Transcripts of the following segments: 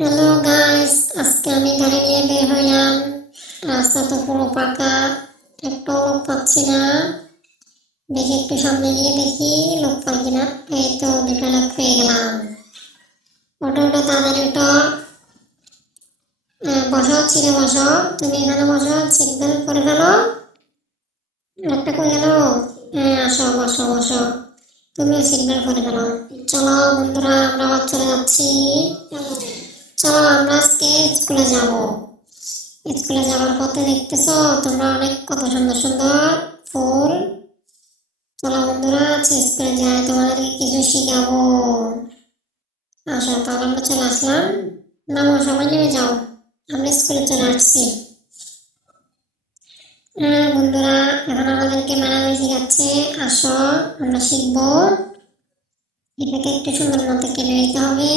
Hello guys, আজকে আমি গাড়ি নিয়ে বের হইলাম। রাস্তা তো পুরো ফাঁকা, একটু লোক পাচ্ছি না। দেখি একটু সামনে গিয়ে দেখি লোক পাই কিনা। এই তো দুটো লোক পেয়ে গেলাম। ওটো ওটো তাড়াতাড়ি ওটো। বসো, ছিঁড়ে বসো। তুমি এখানে বসো, সিট বেল্ট করে ফেলো। লোকটা কই গেল? আসো, বসো বসো। তুমিও সিট বেল্ট করে ফেলো। চলো বন্ধুরা, আমরা আবার চলে যাচ্ছি। চলো আমরা আজকে স্কুলে যাবো। স্কুলে যাওয়ার পথে দেখতেছো তোমরা অনেক কত সুন্দর সুন্দর ফুল। চলো বন্ধুরা, আজকে স্কুলে যাই, তোমাদেরকে কিছু শিখাবো। আসো তাহলে আমরা চলে আসলাম। নামো, সবাই নেমে যাও। আমরা স্কুলে চলে আসছি। হ্যাঁ বন্ধুরা, এখন আমাদেরকে ম্যাডাম শিখাচ্ছে। আসো আমরা শিখবো। এটাকে একটু সুন্দর মতো কেটে নিতে হবে।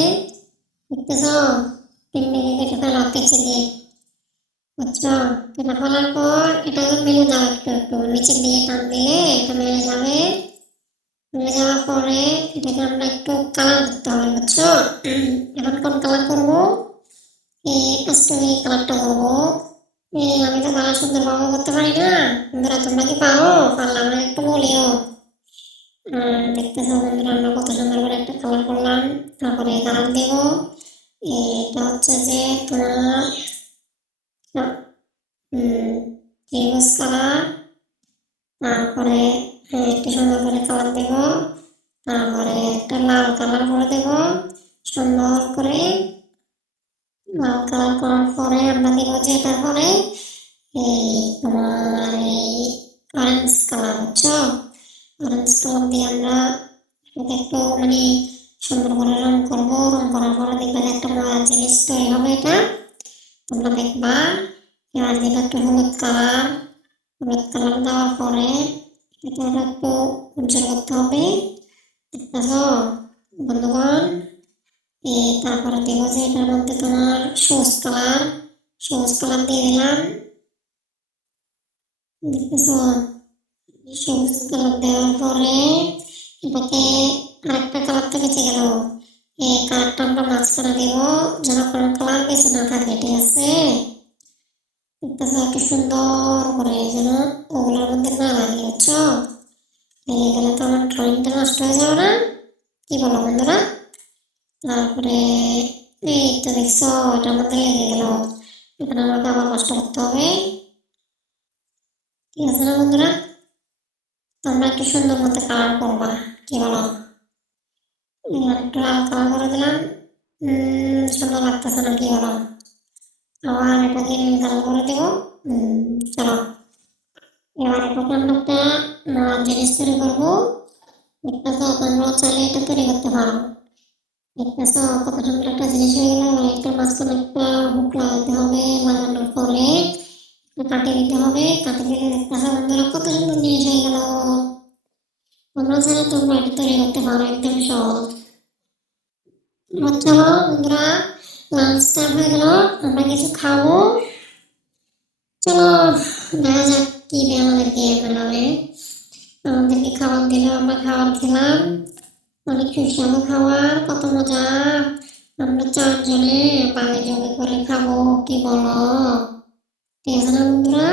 দেখতেছো? তিনটে কেটে ফেলা পেঁচে দিয়ে। আচ্ছা, এটা ফেলার পর এটা মেলে দাও, একটু একটু নিচের দিকে টান দিলে এটা মেলে যাবে। মেলে যাওয়ার পরে এটাকে আমরা একটু কালার করতে হবে, বুঝছো? এখন কোন কালার করবো? এই স্ট্রবেরি কালারটা করবো। আমি তো কালার সুন্দরভাবে করতে পারি না। বন্ধুরা তোমরা কি পারো? পারলে আমরা একটু বলিও। দেখতেছো বন্ধুরা, আমরা কত সুন্দর করে একটা কালার করলাম। তারপরে কালার দেবো। এটা হচ্ছে যে তোমার ত্রিভুজ কালার। তারপরে একটু সুন্দর করে কালার দেব। তারপরে একটা লাল কালার করে দেব সুন্দর করে। লাল কালার করার পরে আমরা দেব যে তারপরে এই তোমার এই অরেঞ্জ কালার, বুঝছো? অরেঞ্জ কালার দিয়ে আমরা এটাকে একটু সুন্দর করে রং করবো। রং করার পরে দেখবে যে একটা মজার জিনিস তৈরি হবে। এটা তোমরা দেখবা। এবার দেবে একটু হলুদ কালার। হলুদ কালার দেওয়ার পরে এটা একটু উজ্জ্বল করতে হবে। দেখতেছো বন্ধুগণ? তারপরে দেবো যে এটার মধ্যে তোমার সবুজ কালার। সবুজ কালার দিয়ে দিলাম। দেখতেছো? সবুজ কালার দেওয়ার পরে এটাকে আরেকটা কালার তো বেঁচে গেল। এই কালারটা আমরা মাঝখানে দেবো, যেন কোনো কালার বেঁচে না থাকে, ঠিক আছে? দেখতেছো? একটু সুন্দর করে যেন ওগুলোর মধ্যে না লাগে, বুঝছো? লেগে গেলে তো আমার ড্রয়িংটা নষ্ট হয়ে যাবে না? কি বলো বন্ধুরা? তারপরে এই তো দেখছো, এটার মধ্যে লেগে গেল। এখানে আমাকে আবার কষ্ট করতে হবে। ঠিক আছে না বন্ধুরা? তোমরা একটু সুন্দর মতো কালার করবা। কি বলো? একটু লাল কালার করে দিলাম। সুন্দর লাগতেছে না? কি বলো? আবার এটাকে নীল কালার করে দেবো। চলো এবার এটাকে আমরা একটা জিনিস তৈরি করবো। দেখতেছো? তোমরা চাইলে এটা তৈরি করতে পারো। দেখতেছো কত সুন্দর একটা জিনিস হয়ে গেল। এবার একটা মাঝখানে একটা হুক লাগাতে হবে। লাগানোর পরে কাটিয়ে দিতে হবে। কাটিয়ে দিলে দেখতেছো বন্ধুরা কত সুন্দর জিনিস হয়ে গেল। তোমরা চাইলে তোমরা এটা তৈরি করতে পারো, একদম সহজ। চলো বন্ধুরা, লাঞ্চ টাইম হয়ে গেল, আমরা কিছু খাবো। চলো দেখা যাক কি দেয় আমাদেরকে। আমাদেরকে খাবার দিল, আমরা খাবার খেলাম। অনেক সুস্বাদু খাবার, কত মজা। আমরা চারজনে পানি জমে করে খাবো। কি বলো? ঠিক আছে না বন্ধুরা?